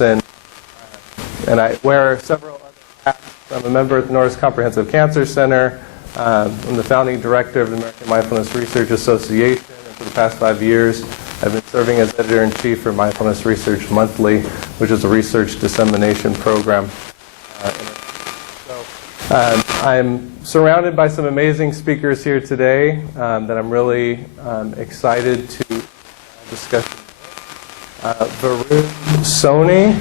medicine, and I wear several other hats. I'm a member at the Norris Comprehensive Cancer Center. I'm the founding director of the American Mindfulness Research Association, and for the past 5 years, I've been serving as editor-in-chief for Mindfulness Research Monthly, which is a research dissemination program. I'm surrounded by some amazing speakers here today that I'm really excited to discuss. Varun Soni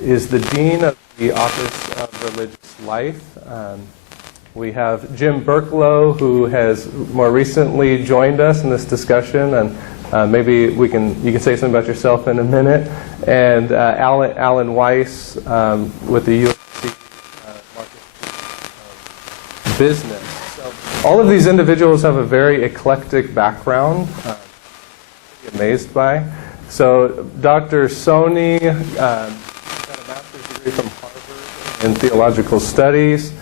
is the Dean of the Office of Religious Life. We have Jim Berklow, who has more recently joined us in this discussion, and maybe you can say something about yourself in a minute. And Alan Weiss with the USC Business. So all of these individuals have a very eclectic background. I'm amazed by. So Dr. Soni got a master's degree from Harvard in theological studies.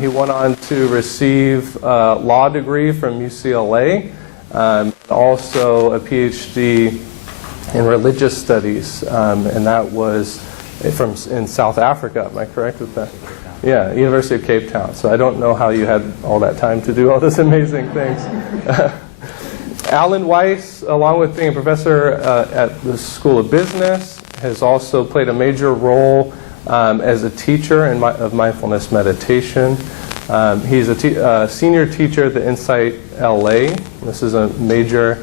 He went on to receive a law degree from UCLA, also a PhD in religious studies, and that was in South Africa. Am I correct with that? Yeah, University of Cape Town. So I don't know how you had all that time to do all those amazing things. Alan Weiss, along with being a professor at the School of Business, has also played a major role as a teacher of mindfulness meditation. He's a senior teacher at the Insight LA. This is a major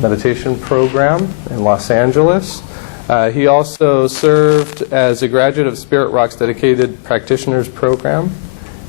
meditation program in Los Angeles. He also served as a graduate of Spirit Rock's Dedicated Practitioners Program,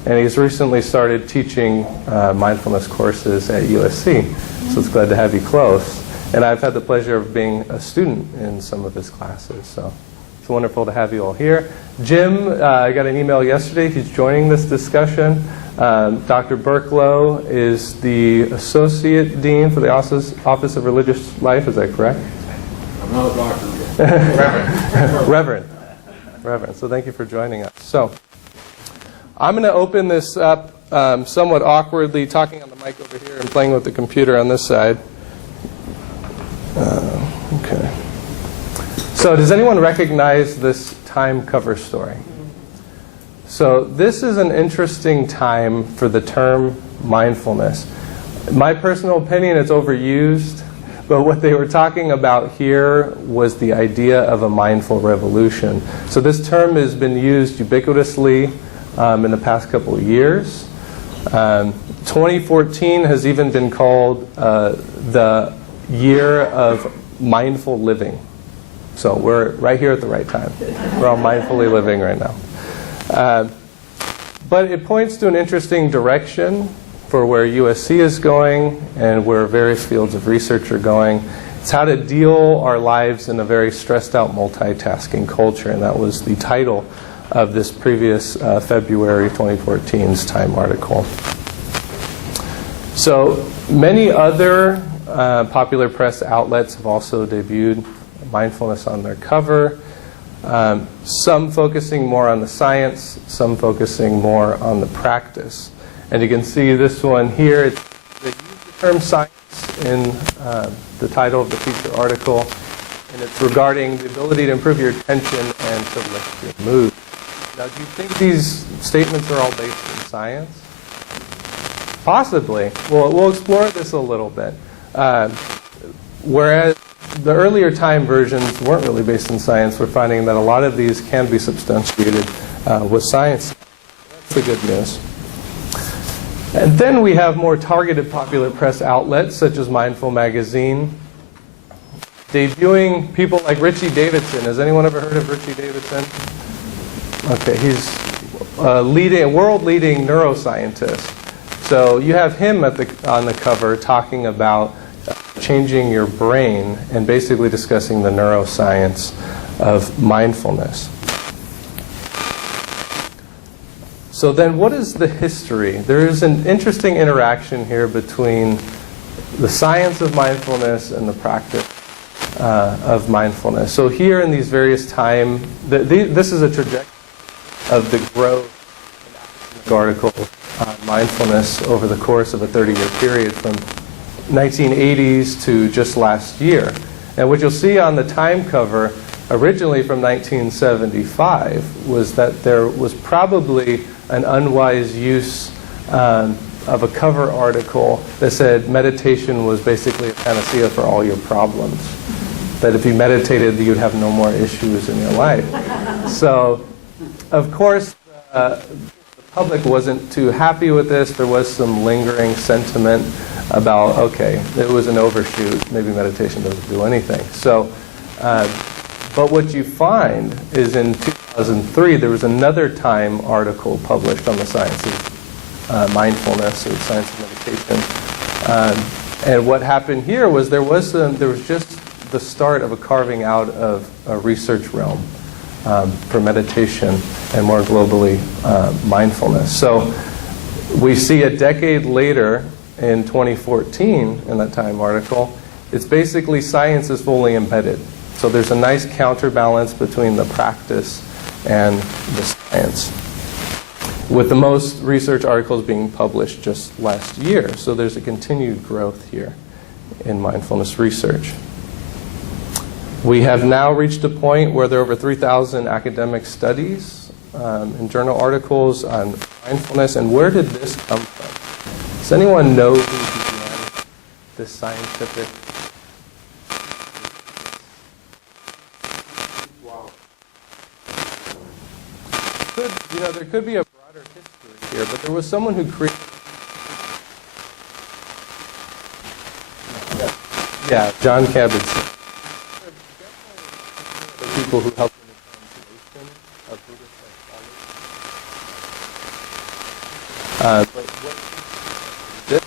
and he's recently started teaching mindfulness courses at USC. So it's glad to have you close. And I've had the pleasure of being a student in some of his classes. So it's wonderful to have you all here. Jim, I got an email yesterday. He's joining this discussion. Dr. Berklow is the Associate Dean for the Office of Religious Life. Is that correct? I'm not a doctor. Reverend. So thank you for joining us. So I'm going to open this up somewhat awkwardly, talking on the mic over here and playing with the computer on this side. Okay. So does anyone recognize this time cover story? So this is an interesting time for the term mindfulness. In my personal opinion, it's overused. But what they were talking about here was the idea of a mindful revolution. So this term has been used ubiquitously in the past couple of years. 2014 has even been called the year of mindful living. So we're right here at the right time. We're all mindfully living right now. But it points to an interesting direction for where USC is going and where various fields of research are going. It's how to deal our lives in a very stressed out multitasking culture, and that was the title of this previous February 2014's Time article. So many other popular press outlets have also debuted mindfulness on their cover, some focusing more on the science, some focusing more on the practice. And you can see this one here. They use the term science in the title of the feature article, and it's regarding the ability to improve your attention and to lift your mood. Now, do you think these statements are all based in science? Possibly. Well, we'll explore this a little bit. Whereas the earlier time versions weren't really based in science, we're finding that a lot of these can be substantiated with science. That's the good news. And then we have more targeted popular press outlets, such as Mindful Magazine, debuting people like Richie Davidson. Has anyone ever heard of Richie Davidson? Okay, he's a world-leading neuroscientist. So you have him on the cover talking about changing your brain and basically discussing the neuroscience of mindfulness. So then what is the history? There is an interesting interaction here between the science of mindfulness and the practice of mindfulness. So here in these various time, this is a trajectory of the growth in the article on mindfulness over the course of a 30-year period from 1980s to just last year. And what you'll see on the time cover originally from 1975 was that there was probably an unwise use of a cover article that said meditation was basically a panacea for all your problems. That if you meditated, you'd have no more issues in your life. So, of course, the public wasn't too happy with this. There was some lingering sentiment about, okay, it was an overshoot. Maybe meditation doesn't do anything. So, but what you find is in 2003, there was another Time article published on the science of mindfulness or science of meditation. And what happened here was there was just the start of a carving out of a research realm for meditation and more globally mindfulness. So we see a decade later in 2014 in that Time article, it's basically science is fully embedded. So there's a nice counterbalance between the practice and the science, with the most research articles being published just last year. So there's a continued growth here in mindfulness research. We have now reached a point where there are over 3,000 academic studies and journal articles on mindfulness. And where did this come from? Does anyone know who began this scientific? Wow. There could be a broader history here, but there was someone who created. Yeah, John Kabat-Zinn. The people who helped in the translation of Buddhist psychology. But what he did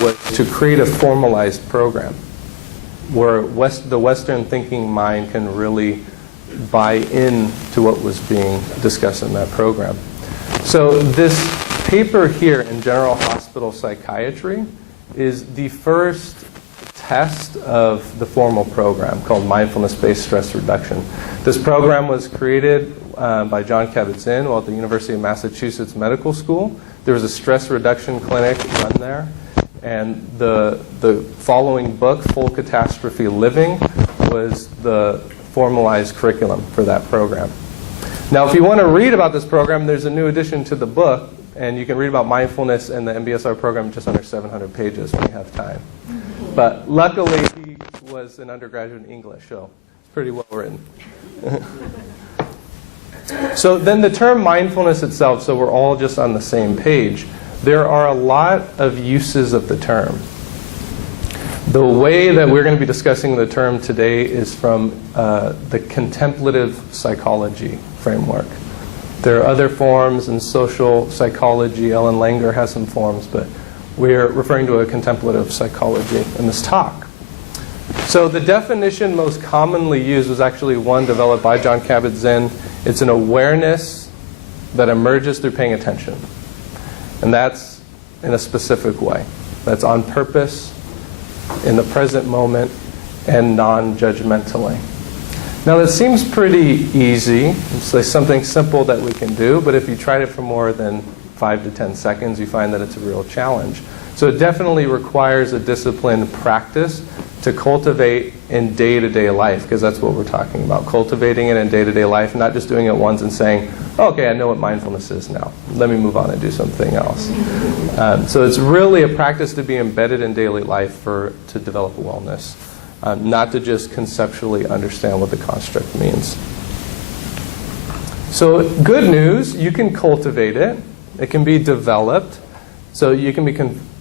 was to create a formalized program where the Western thinking mind can really buy into what was being discussed in that program. So this paper here in General Hospital Psychiatry is the first test of the formal program called Mindfulness-Based Stress Reduction. This program was created by John Kabat-Zinn while at the University of Massachusetts Medical School. There was a stress reduction clinic run there. And the following book, Full Catastrophe Living, was the formalized curriculum for that program. Now, if you want to read about this program, there's a new addition to the book, and you can read about mindfulness and the MBSR program just under 700 pages when you have time. But luckily, he was an undergraduate in English, so it's pretty well written. So then the term mindfulness itself, so we're all just on the same page, there are a lot of uses of the term. The way that we're going to be discussing the term today is from the contemplative psychology framework. There are other forms in social psychology. Ellen Langer has some forms, but we're referring to a contemplative psychology in this talk. So the definition most commonly used was actually one developed by John Kabat-Zinn. It's an awareness that emerges through paying attention. And that's in a specific way. That's on purpose, in the present moment, and non-judgmentally. Now that seems pretty easy. It's like something simple that we can do, but if you tried it for more than 5 to 10 seconds, you find that it's a real challenge. So it definitely requires a disciplined practice to cultivate in day-to-day life, because that's what we're talking about, cultivating it in day-to-day life, not just doing it once and saying, oh, okay, I know what mindfulness is now. Let me move on and do something else. So it's really a practice to be embedded in daily life to develop wellness, not to just conceptually understand what the construct means. So good news, you can cultivate it. It can be developed. So you can be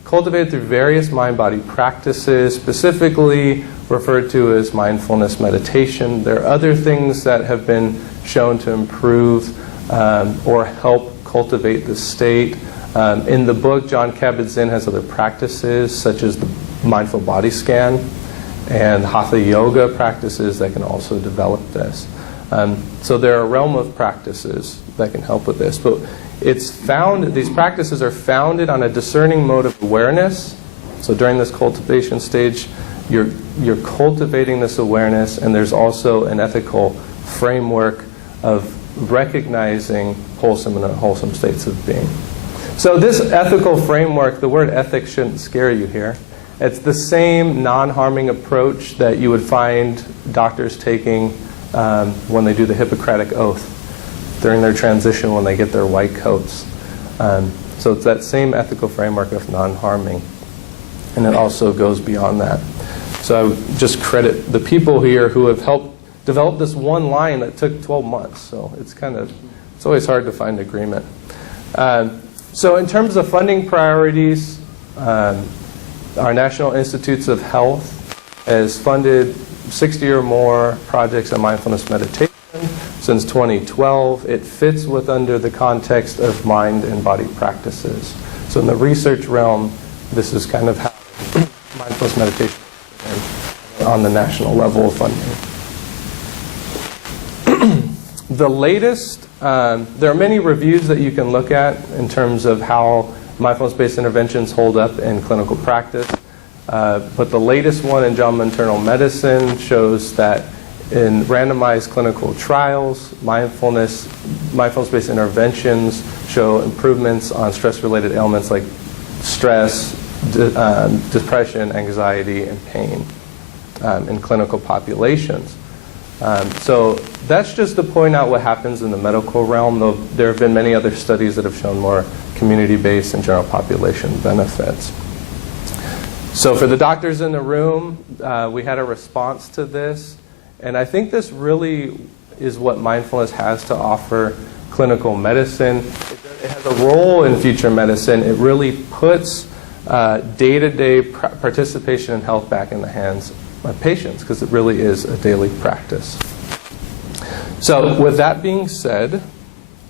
cultivated through various mind-body practices, specifically referred to as mindfulness meditation. There are other things that have been shown to improve or help cultivate the state. In the book, John Kabat-Zinn has other practices, such as the mindful body scan and hatha yoga practices that can also develop this. So there are a realm of practices that can help with this. But these practices are founded on a discerning mode of awareness. So during this cultivation stage, you're cultivating this awareness, and there's also an ethical framework of recognizing wholesome and unwholesome states of being. So this ethical framework, the word ethics shouldn't scare you here. It's the same non-harming approach that you would find doctors taking when they do the Hippocratic Oath, during their transition when they get their white coats. So it's that same ethical framework of non-harming, and it also goes beyond that. So I would just credit the people here who have helped develop this one line that took 12 months. So it's always hard to find agreement. So in terms of funding priorities, our National Institutes of Health has funded 60 or more projects of mindfulness meditation since 2012. It fits under the context of mind and body practices. So in the research realm, this is kind of how mindfulness meditation is on the national level of funding. The latest, there are many reviews that you can look at in terms of how mindfulness-based interventions hold up in clinical practice. But the latest one in JAMA Internal Medicine shows that in randomized clinical trials, mindfulness-based interventions show improvements on stress-related ailments like stress, depression, anxiety, and pain in clinical populations. So that's just to point out what happens in the medical realm, though there have been many other studies that have shown more community-based and general population benefits. So for the doctors in the room, we had a response to this, and I think this really is what mindfulness has to offer clinical medicine. It has a role in future medicine. It really puts day-to-day participation in health back in the hands of patients, because it really is a daily practice. So with that being said,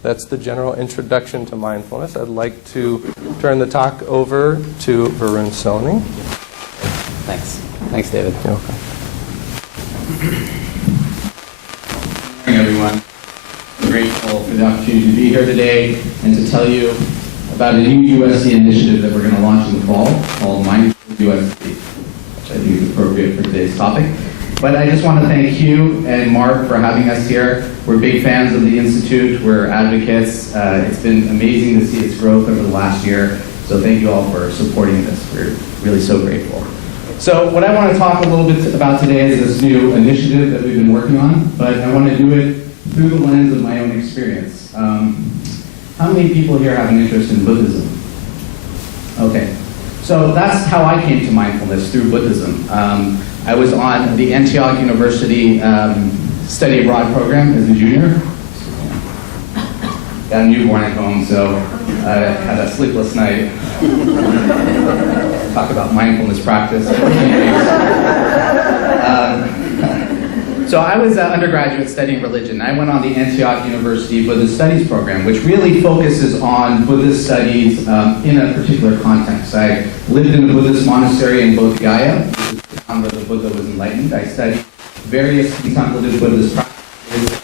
that's the general introduction to mindfulness. I'd like to turn the talk over to Varun Soni. Thanks. Thanks, David. You're welcome. Good morning, everyone. I'm grateful for the opportunity to be here today and to tell you about a new USC initiative that we're going to launch in the fall called Mindfulness USC, which I think is appropriate for today's topic. But I just want to thank Hugh and Mark for having us here. We're big fans of the Institute. We're advocates. It's been amazing to see its growth over the last year. So thank you all for supporting this. We're really so grateful. So what I want to talk a little bit about today is this new initiative that we've been working on, but I want to do it through the lens of my own experience. How many people here have an interest in Buddhism? Okay. So that's how I came to mindfulness, through Buddhism. I was on the Antioch University study abroad program as a junior. Got a newborn at home, so I had a sleepless night. Talk about mindfulness practice. So I was an undergraduate studying religion. I went on the Antioch University Buddhist Studies program, which really focuses on Buddhist studies in a particular context. I lived in a Buddhist monastery in Bodh Gaya, which is the town where the Buddha was enlightened. I studied various contemplative Buddhist practices.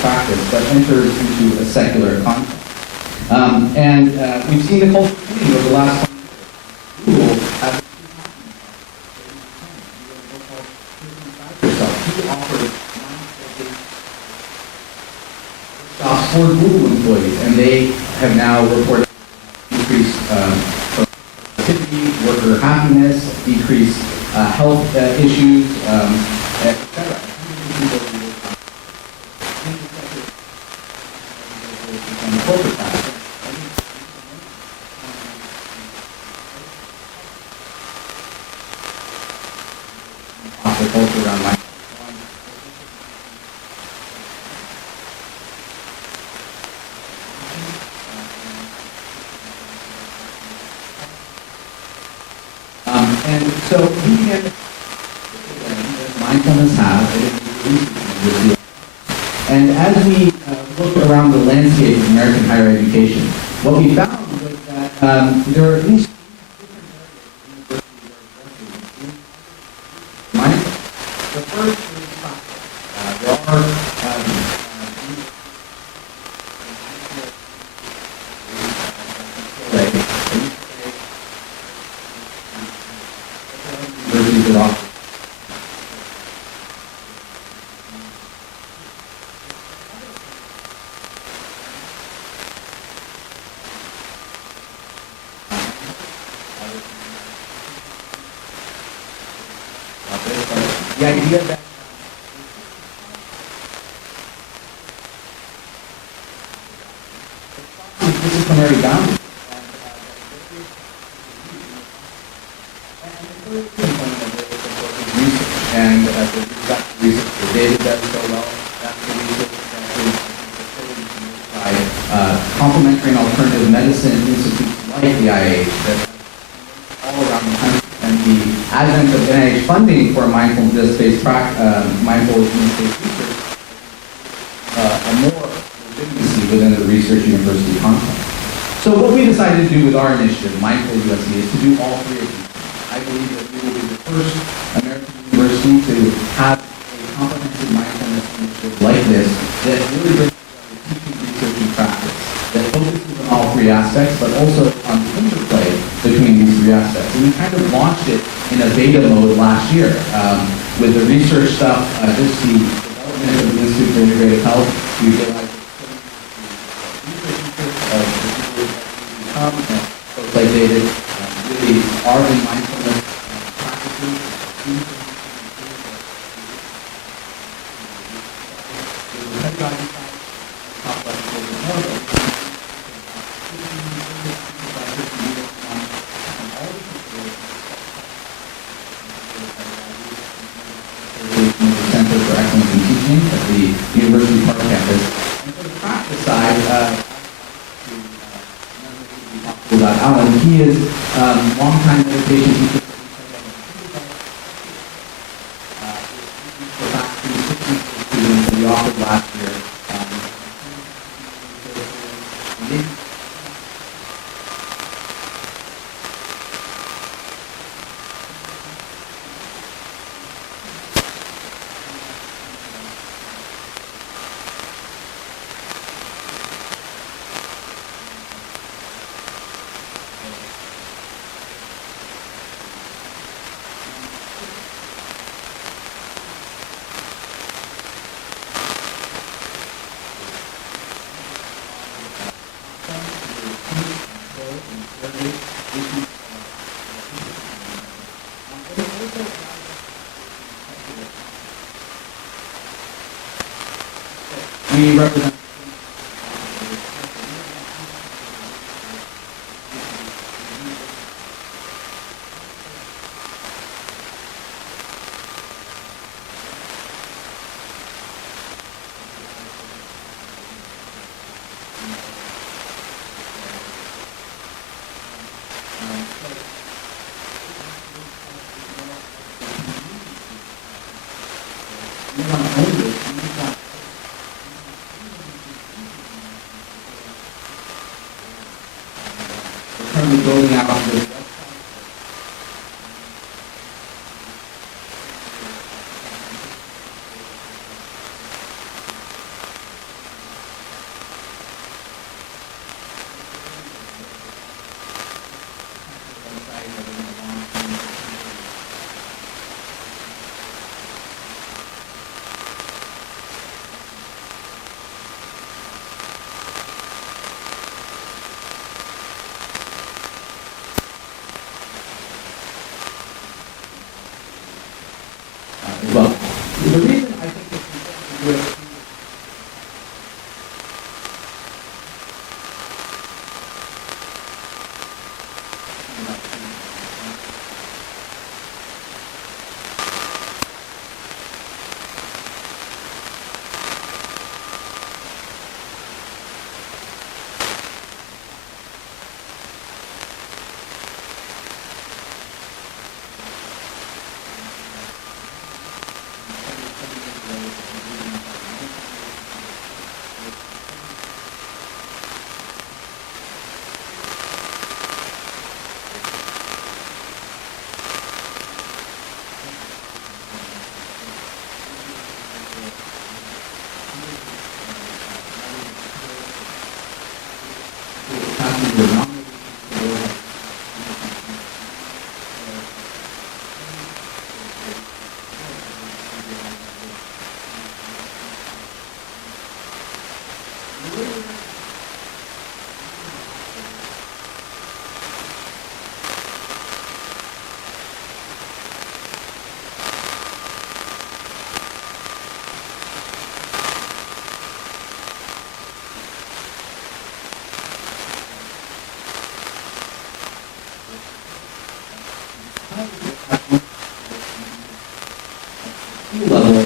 Practice, but enters into a secular context. We've seen the culture changing over the last 20 years. Google has workshops for Google employees, and they have now reported increased productivity, worker happiness, decreased health issues, etc. Corporate practice. especially around mindfulness. And so we can mindfulness has, and as we look around the landscape of American higher education, what we found was that there are at least mindfulness. The first is practice. There are universities that offer the idea that disciplinary boundaries and we've got research that David does so well. That's the research that is facilitated by complementary and alternative medicine institutes like the IH that all around the country. And the advent of NIH funding for mindfulness-based mindfulness-based research, a more legitimacy within the research university context. So what we decided to do with our initiative, Mindful USC, is to do all three of these. I believe that we will be the first American university to have a comprehensive mindfulness initiative like this that really brings together teaching, research, and practice, that focuses on all three aspects, but also on the interplay between these three aspects. And we kind of launched it in a beta mode last year. With the research stuff, just the development of the Institute for Integrative Health, we realized that and folks like David really are in mindfulness practices. Center for Excellence in Teaching at the University Park campus. And for the practice side, about Alan. He is longtime meditation teacher for faculty, 60 students that we offered last year. We represent currently building out this founded or nominated to the board. Level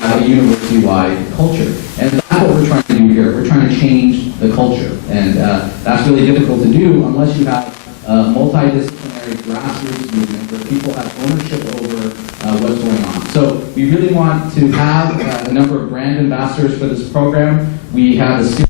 at a university-wide culture. And that's what we're trying to do here. We're trying to change the culture. And that's really difficult to do unless you have a multidisciplinary grassroots movement where people have ownership over what's going on. So we really want to have a number of brand ambassadors for this program. We have a series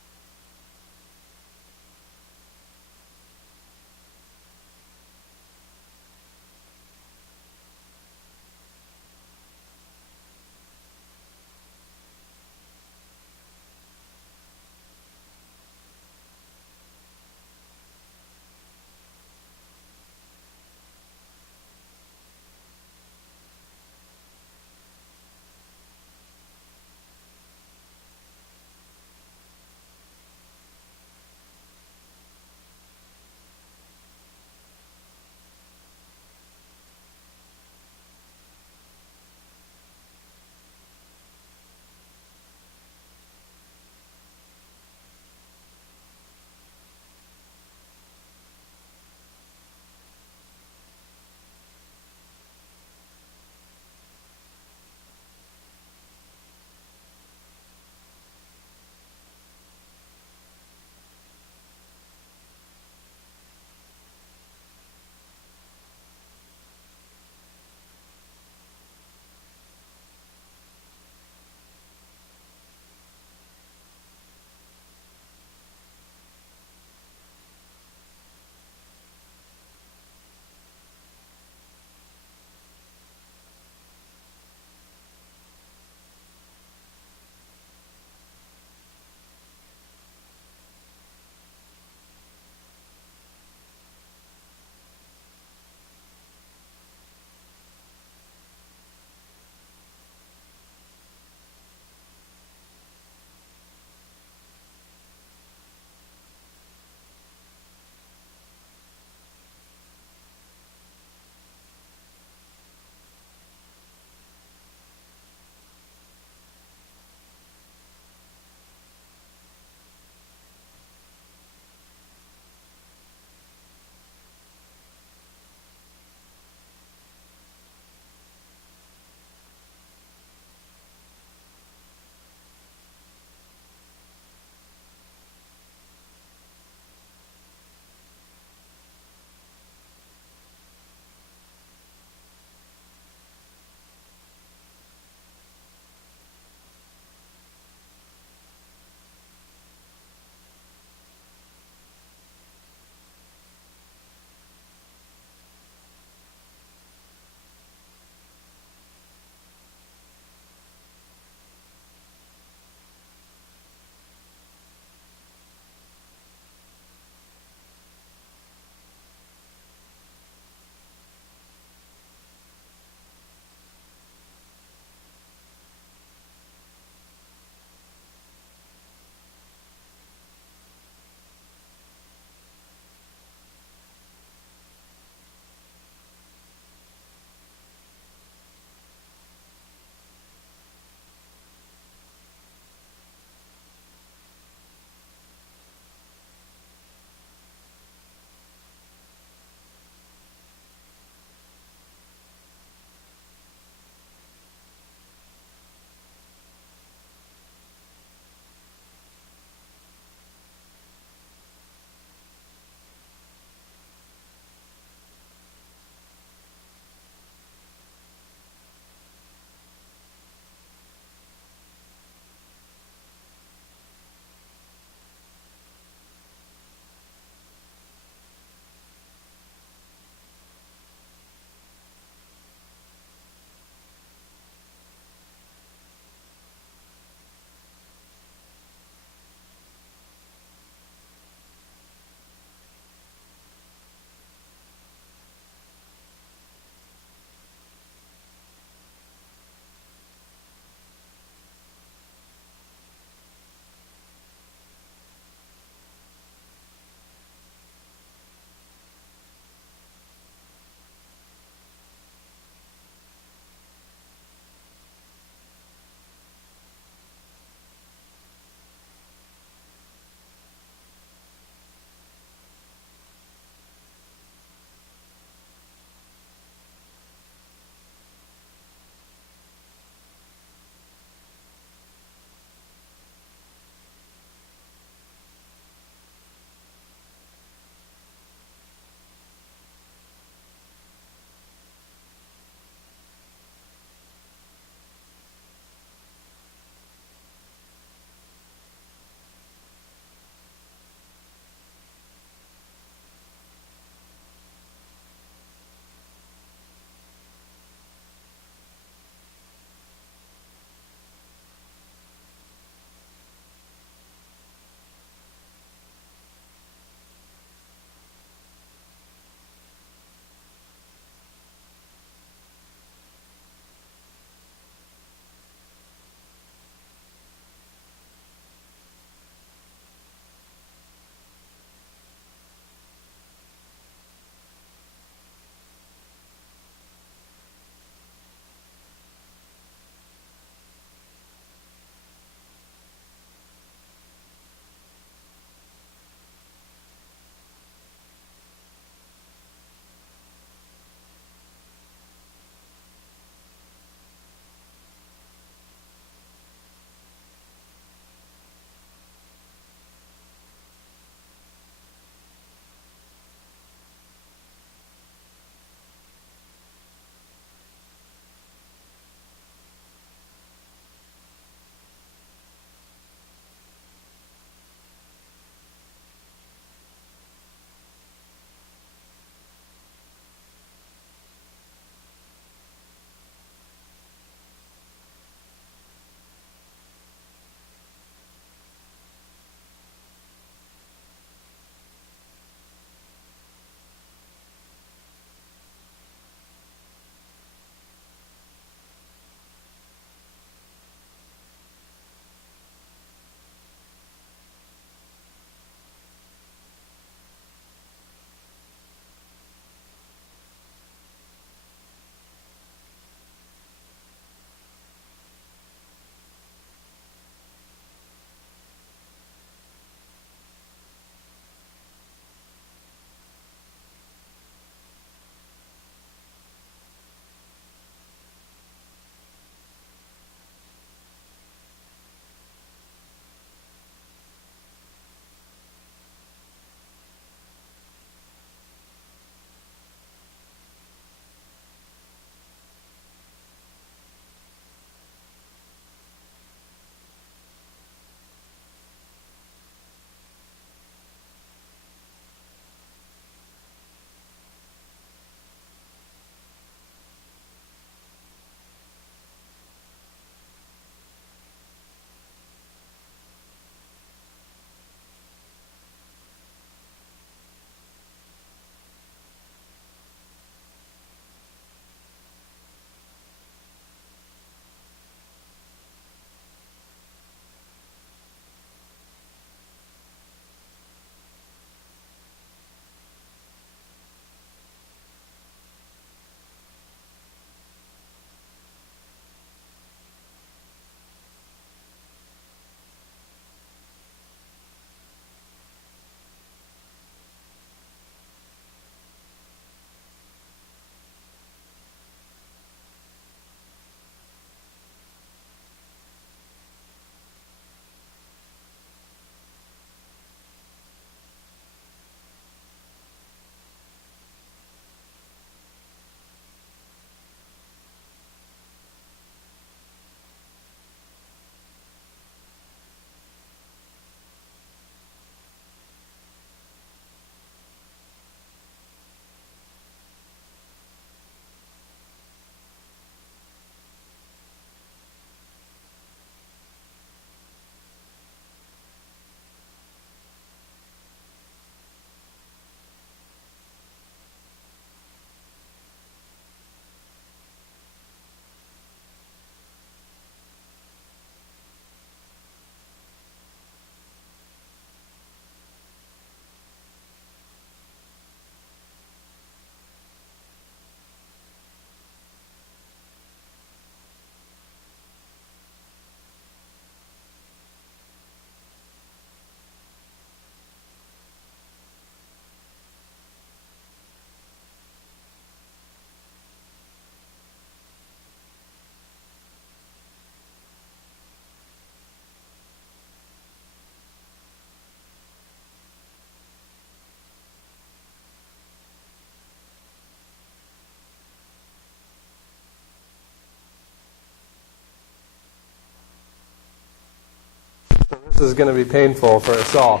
this is going to be painful for us all.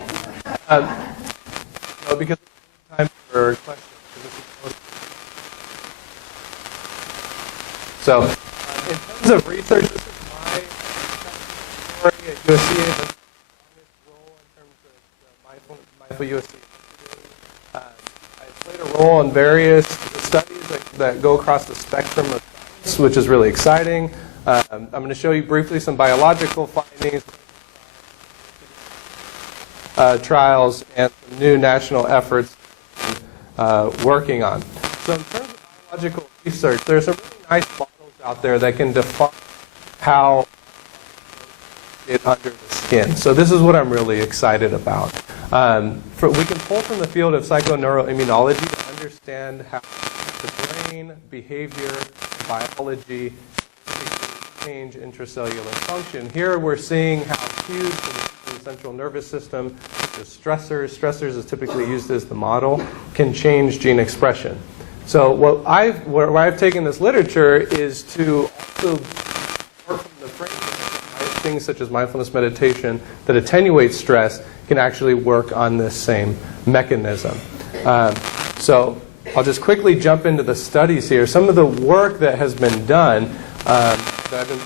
No, because time for questions. So, in terms of research, this is my story at USC. The role in terms of the Mindful USC. I played a role in various studies that go across the spectrum of science, which is really exciting. I'm going to show you briefly some biological findings, trials, and some new national efforts working on. So in terms of biological research, there's some really nice models out there that can define how it under the skin. So this is what I'm really excited about. We can pull from the field of psychoneuroimmunology to understand how the brain, behavior, biology change intracellular function. Here we're seeing how cues from the central nervous system, the stressors is typically used as the model, can change gene expression. So where I've taken this literature is to also work from the framework, things such as mindfulness meditation that attenuate stress can actually work on this same mechanism. So I'll just quickly jump into the studies here. Some of the work that has been done that I've been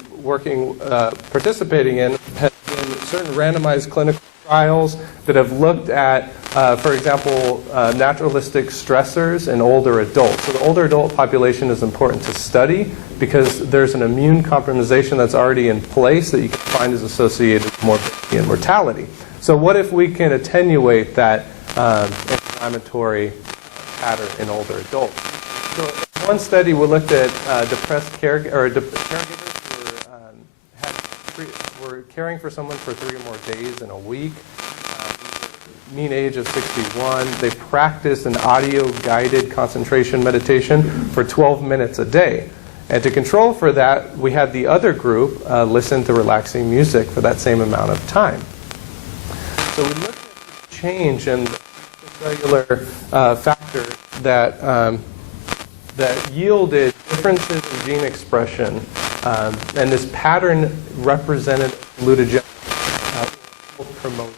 participating in has been certain randomized clinical trials that have looked at, for example, naturalistic stressors in older adults. So the older adult population is important to study because there's an immune compromisation that's already in place that you can find is associated with morbidity and mortality. So what if we can attenuate that inflammatory pattern in older adults? So in one study, we looked at depressed caregivers who were caring for someone for 3 or more days in a week. Mean age of 61. They practiced an audio-guided concentration meditation for 12 minutes a day. And to control for that, we had the other group listen to relaxing music for that same amount of time. So we looked at the change in the cellular factor that yielded differences in gene expression, and this pattern represented glutagenic promoting,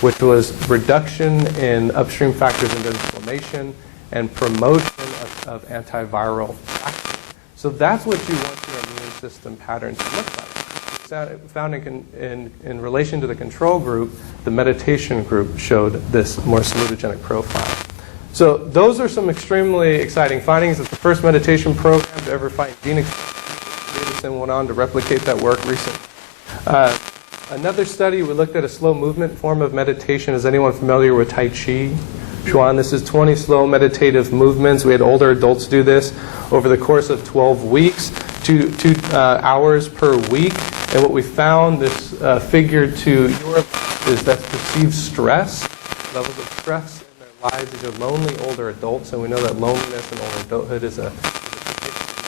which was reduction in upstream factors into inflammation and promotion of antiviral factors. So that's what you want your immune system pattern to look like. Found in relation to the control group, the meditation group showed this more salutogenic profile. So those are some extremely exciting findings. It's the first meditation program to ever find gene expression. Davidson went on to replicate that work recently. Another study, we looked at a slow movement form of meditation. Is anyone familiar with Tai Chi? Chuan, this is 20 slow meditative movements. We had older adults do this over the course of 12 weeks, 2 hours per week. And what we found, this figure to your is that perceived stress, levels of stress in their lives. These are lonely older adults, and we know that loneliness in older adulthood is a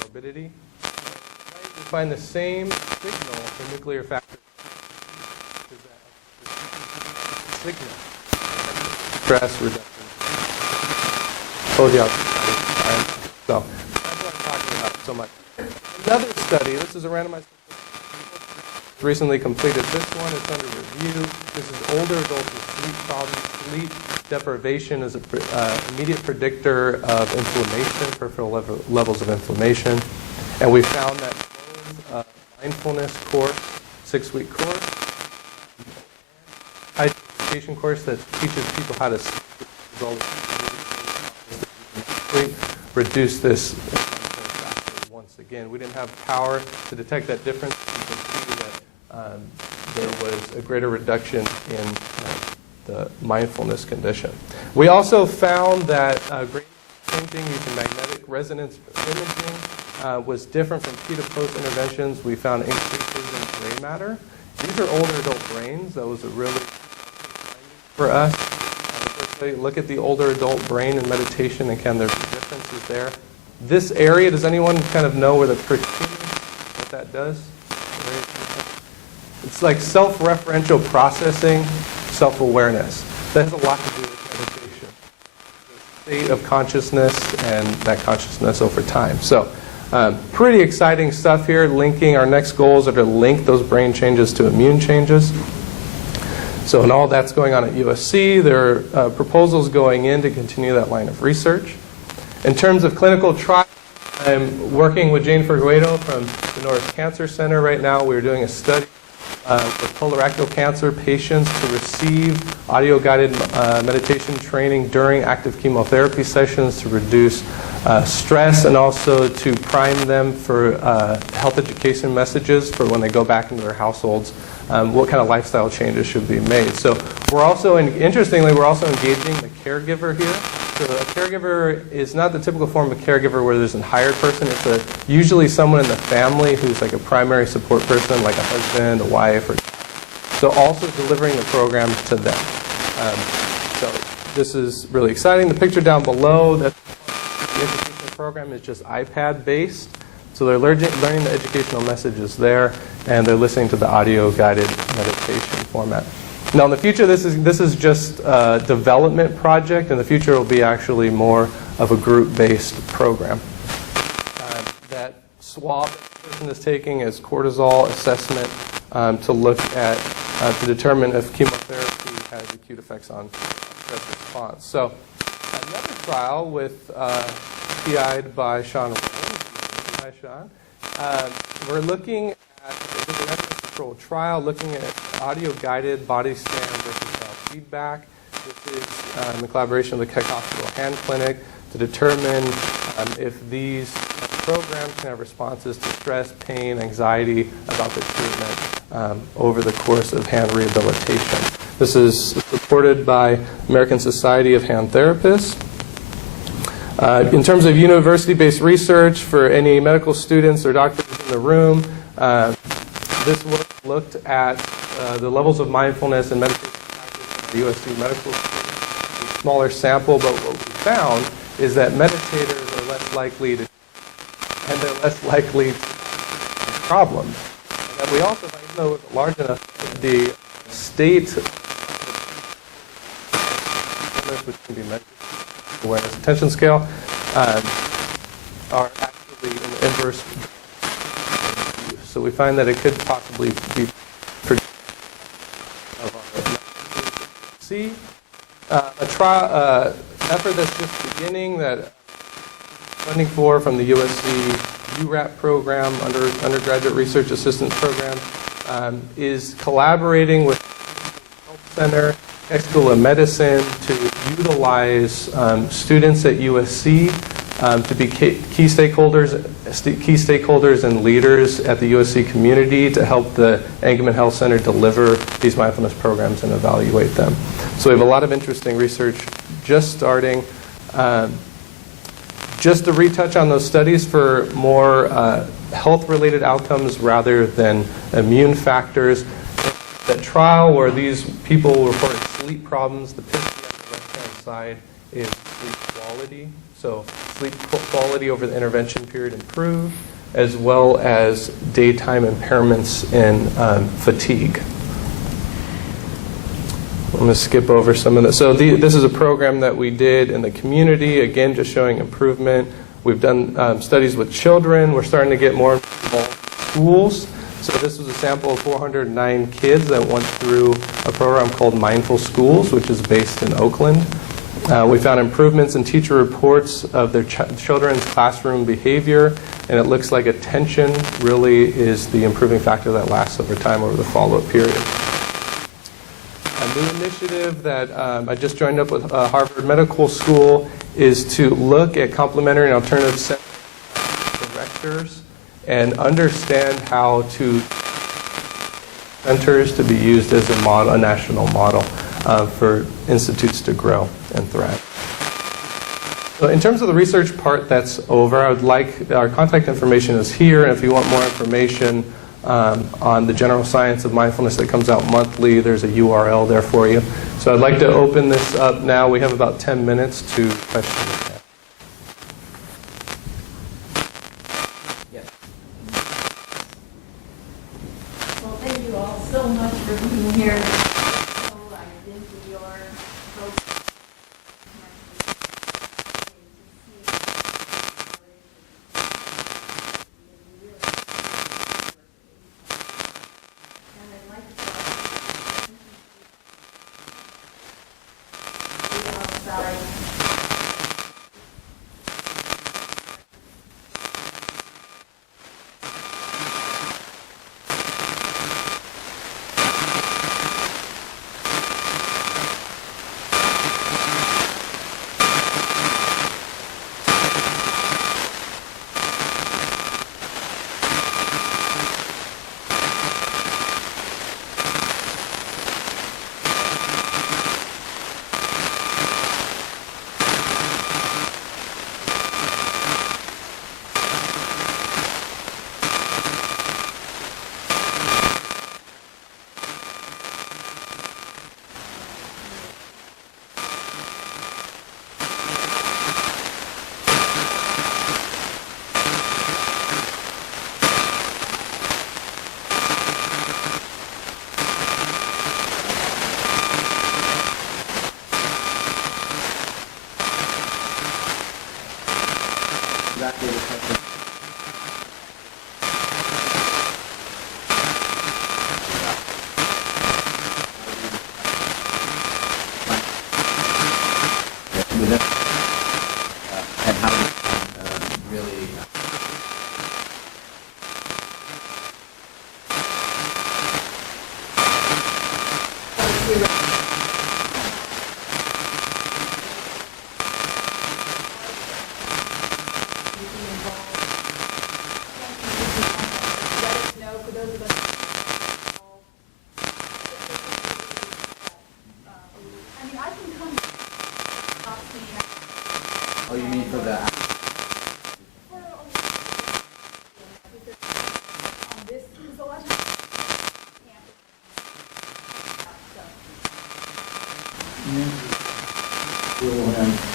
morbidity. We find the same signal for nuclear factors. Signal. Stress reduction. Told you so that's what I'm talking about so much. Another study, this is a randomized recently completed. This one is under review. This is older adults with sleep problems. Sleep deprivation is an immediate predictor of inflammation, peripheral levels of inflammation. And we found that both mindfulness course, 6-week course, education course that teaches people how to reduce this once again. We didn't have power to detect that difference. You can see that there was a greater reduction in the mindfulness condition. We also found that gradient changing using magnetic resonance imaging was different from pre-to-post interventions. We found increases in gray matter. These are older adult brains. That was a really for us. Look at the older adult brain in meditation, and can there be differences there? This area, does anyone kind of know where the prick is, what that does? It's like self-referential processing, self-awareness. That has a lot to do with meditation. The state of consciousness and that consciousness over time. So Pretty exciting stuff here, linking our next goals are to link those brain changes to immune changes. So, and all that's going on at USC. There are proposals going in to continue that line of research. In terms of clinical trials, I'm working with Jane Ferguedo from the Norris Cancer Center right now. We're doing a study with colorectal cancer patients to receive audio-guided meditation training during active chemotherapy sessions to reduce stress and also to prime them for health education messages for when they go back into their households. What kind of lifestyle changes should be made. So we're also, interestingly, we're also engaging the caregiver here. So a caregiver is not the typical form of caregiver where there's a hired person. It's usually someone in the family who's like a primary support person, like a husband, a wife, or so also delivering the program to them. So this is really exciting. The picture down below, that the educational program is just iPad-based. So they're learning the educational messages there, and they're listening to the audio-guided meditation format. Now, in the future, this is just a development project. In the future, it will be actually more of a group-based program. That swab that the person is taking is cortisol assessment to look at, to determine if chemotherapy has acute effects on stress response. So another trial with PI'd by Sean. Hi, Sean. We're looking at this is an evidence-controlled trial looking at audio-guided body scan versus feedback. This is in the collaboration with the Keck Hospital Hand Clinic to determine if these programs can have responses to stress, pain, anxiety about the treatment over the course of hand rehabilitation. This is supported by American Society of Hand Therapists. In terms of university-based research for any medical students or doctors in the room, this work looked at the levels of mindfulness and meditation practice at the USC Medical School. A smaller sample, but what we found is that meditators are less likely to, and they're less likely to have problems. And that we also find, even though it's large enough, the state which can be measured awareness attention scale are actually in the inverse. So we find that it could possibly be predictive of our see a trial effort that's just beginning that funding from the USC URAP program, undergraduate research assistance program, is collaborating with the Health Center, Keck School of Medicine to utilize students at USC to be key stakeholders and leaders at the USC community to help the Engelman Health Center deliver these mindfulness programs and evaluate them. So we have a lot of interesting research just starting. Just to retouch on those studies for more health-related outcomes rather than immune factors. That trial where these people reported sleep problems, the picture on the left-hand side is sleep quality. So sleep quality over the intervention period improved, as well as daytime impairments in fatigue. I'm going to skip over some of this. So this is a program that we did in the community, again, just showing improvement. We've done studies with children. We're starting to get more involved in schools. So this was a sample of 409 kids that went through a program called Mindful Schools, which is based in Oakland. We found improvements in teacher reports of their children's classroom behavior, and it looks like attention really is the improving factor that lasts over time over the follow-up period. A new initiative that I just joined up with Harvard Medical School is to look at complementary and alternative directors and understand how to centers to be used as a model, a national model for institutes to grow and thrive. So in terms of the research part, that's over. I would like, our contact information is here, and if you want more information on the general science of mindfulness that comes out monthly, there's a URL there for you. So I'd like to open this up now. We have about 10 minutes to questions. So much for being here. So I've been to your program. exactly the type of and how we really Oh, you mean for the we'll have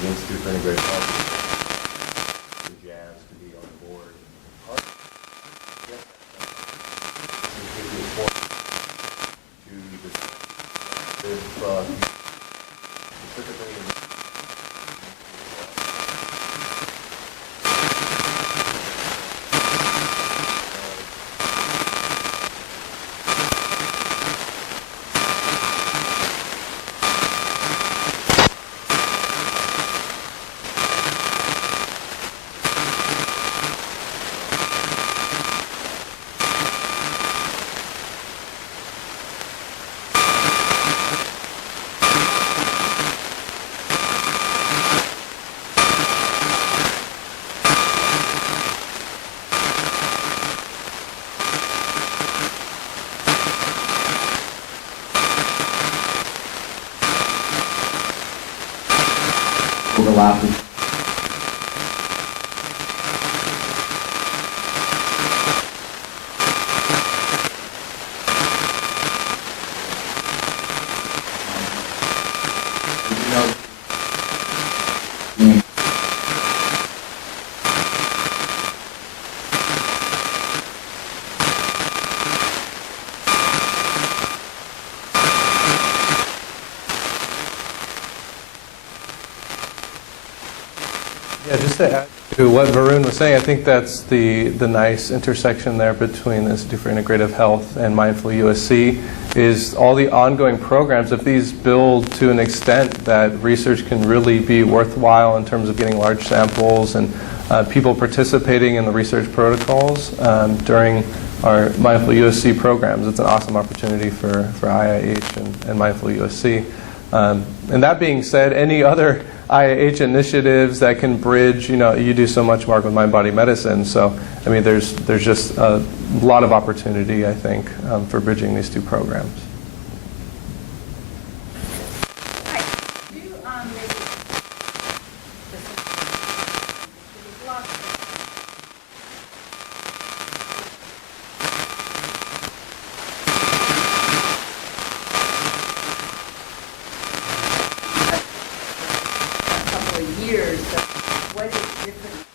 the Institute for Integrative Health is jazzed to be on board. Specifically overlap with Yeah, just to add to what Varun was saying, I think that's the nice intersection there between the Institute for Integrative Health and Mindful USC is all the ongoing programs. If these build to an extent that research can really be worthwhile in terms of getting large samples and people participating in the research protocols during our Mindful USC programs, it's an awesome opportunity for IIH and Mindful USC. And that being said, any other IIH initiatives that can bridge, you do so much, Mark, with mind-body medicine. So, I mean, there's just a lot of opportunity, I think, for bridging these two programs. years, so what is different?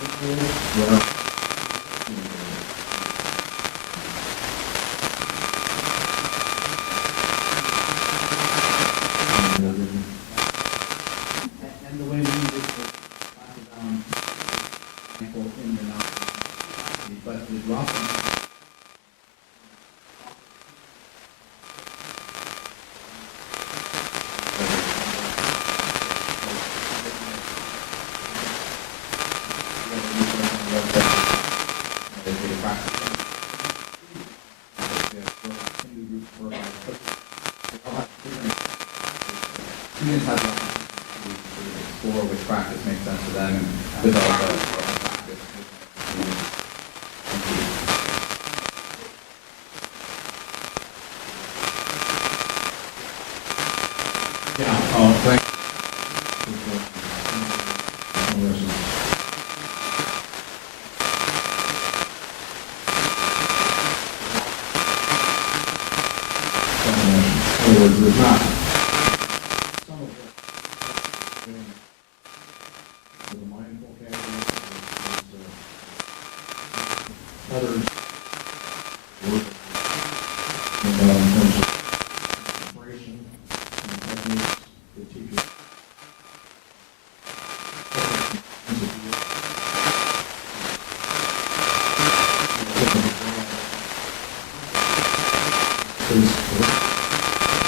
And the way we use it is example in the non, but the drop students have to explore which practice makes sense for them and develop a practice. Yeah, oh, thank there's not some of it the mindful category, others work in terms of inspiration and techniques that teachers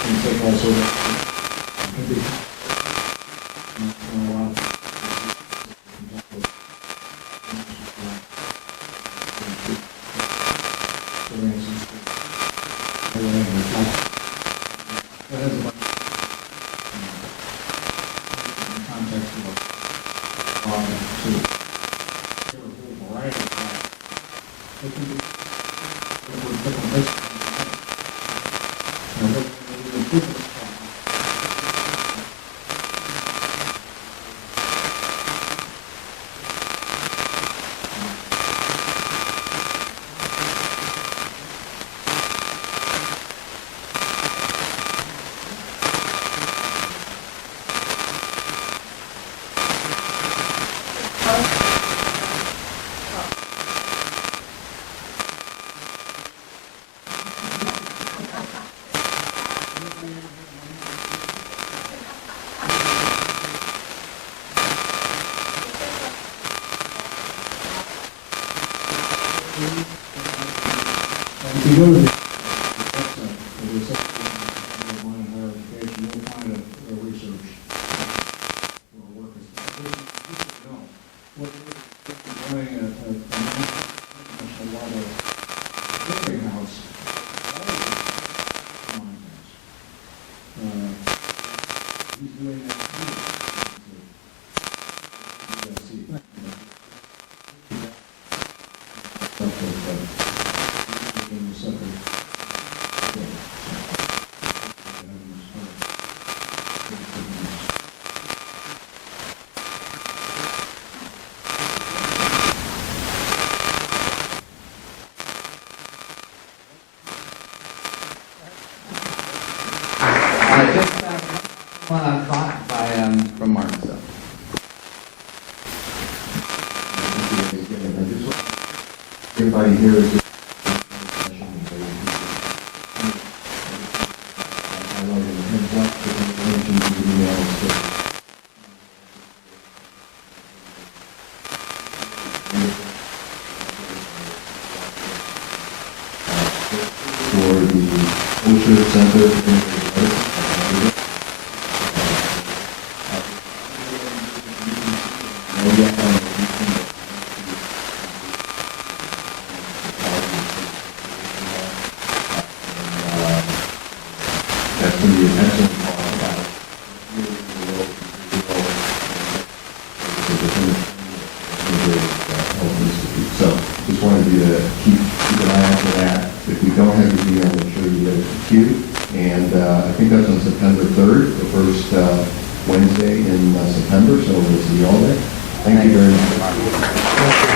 can take all sorts of can be a lot if you go to the website, there's something on higher education, you'll find a research or work is no. What we're doing a lot of clearinghouse, he's doing that too. USC. Just one thought from Mark. So. Everybody here is for the Osher Center for that's going to be an excellent call about Health Institute. So just wanted you to keep an eye out for that. If we don't have your meeting, I'll make sure you get it to queue. And I think that's on September 3rd, the first Wednesday in September. So we'll see you all there. Thank you very much.